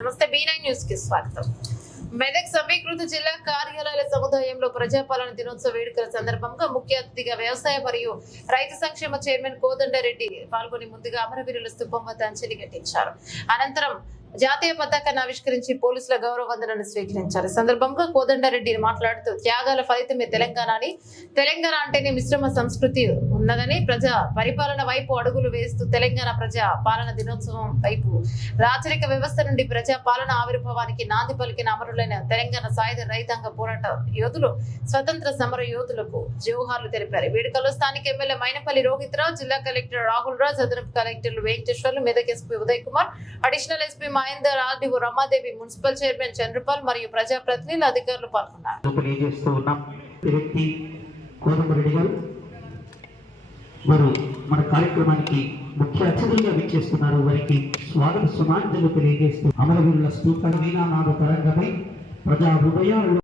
నమస్తే B nine న్యూస్కి స్వాగతం. మెదక్ సమీకృత జిల్లా కార్యాలయాల సముదాయంలో ప్రజాపాలన దినోత్సవ వేడుకల సందర్భంగా ముఖ్య అతిథిగా వ్యవసాయ మరియు రైతు సంక్షేమ చైర్మన్ కోదండరెడ్డి పాల్గొని ముందుగా అమరవీరుల స్థూపం వద్ద అంజలి ఘటించారు. అనంతరం జాతీయ పతాకాన్ని ఆవిష్కరించి పోలీసుల గౌరవ వందనను స్వీకరించారు సందర్భంగా కోదండారెడ్డిని మాట్లాడుతూ త్యాగాల ఫలితమే తెలంగాణ అని. తెలంగాణ అంటేనే మిశ్రమ సంస్కృతి ఉన్నదని ప్రజా పరిపాలన వైపు అడుగులు వేస్తూ తెలంగాణ ప్రజా పాలన దినోత్సవం వైపు రాచరిక వ్యవస్థ నుండి ప్రజా పాలన ఆవిర్భావానికి నాంది పలికిన అమరులైన తెలంగాణ సాయుధ రైతాంగ పోరాట యోధులు స్వతంత్ర సమర యోధులకు జోహార్లు తెలిపారు. వేడుకలో స్థానిక ఎమ్మెల్యే మైనపల్లి రోహిత్ జిల్లా కలెక్టర్ రాహుల్ రాజ్ అదనపు కలెక్టర్లు Venkateswarlu Medak SP Uday Kumar additional SP Mahender RDO Ramadevi municipal chairman Chandrapal మరియు ప్రజాప్రతినిధులు అధికారులు పాల్గొన్నారు. తెలియజేస్తూ వారు మన కార్యక్రమానికి ముఖ్య అతిథులుగా విచ్చేస్తున్నారు. వారికి స్వాగత సుమాంజలు తెలియజేస్తూ అమరవీరుల స్తూప వీణానాథ తరంగమై ప్రజా హృదయాల్లో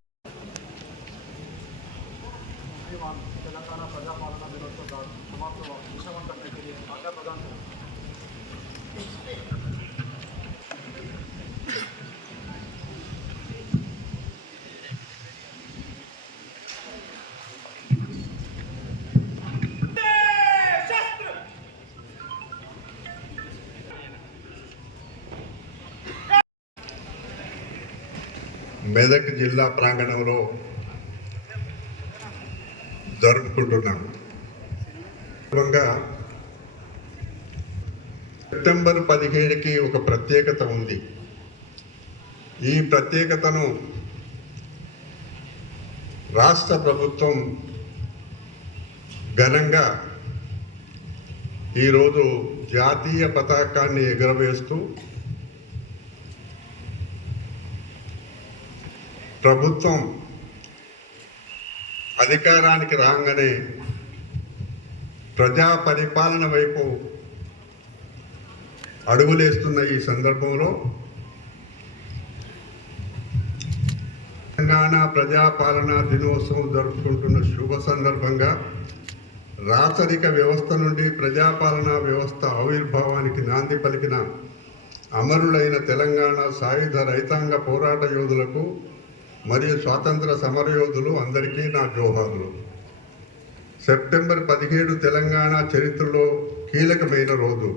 మెదక్ జిల్లా ప్రాంగణంలో జరుపుకుంటున్నాము సెప్టెంబర్ పదిహేడుకి ఒక ప్రత్యేకత ఉంది. ఈ ప్రత్యేకతను రాష్ట్ర ప్రభుత్వం ఘనంగా ఈరోజు జాతీయ పతాకాన్ని ఎగురవేస్తూ ప్రభుత్వం అధికారానికి రాగానే ప్రజా పరిపాలన వైపు అడుగులేస్తున్న ఈ సందర్భంలో తెలంగాణ ప్రజాపాలన దినోత్సవం జరుపుకుంటున్న శుభ సందర్భంగా రాచరిక వ్యవస్థ నుండి ప్రజాపాలన వ్యవస్థ ఆవిర్భావానికి నాంది పలికిన అమరులైన తెలంగాణ సాయుధ రైతాంగ పోరాట యోధులకు మరియు స్వాతంత్ర సమరయోధులు అందరికీ నా జోహార్లు. సెప్టెంబర్ పదిహేడు తెలంగాణ చరిత్రలో కీలకమైన రోజు.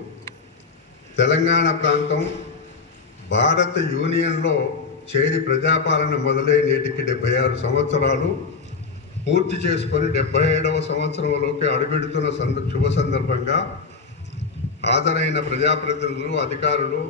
తెలంగాణ ప్రాంతం భారత యూనియన్లో చేరి ప్రజాపాలన మొదలై నేటికి డెబ్బై ఆరు సంవత్సరాలు పూర్తి చేసుకొని డెబ్బై ఏడవ సంవత్సరంలోకి అడుగెడుతున్న సంద శుభ సందర్భంగా హాజరైన ప్రజాప్రతినిధులు అధికారులు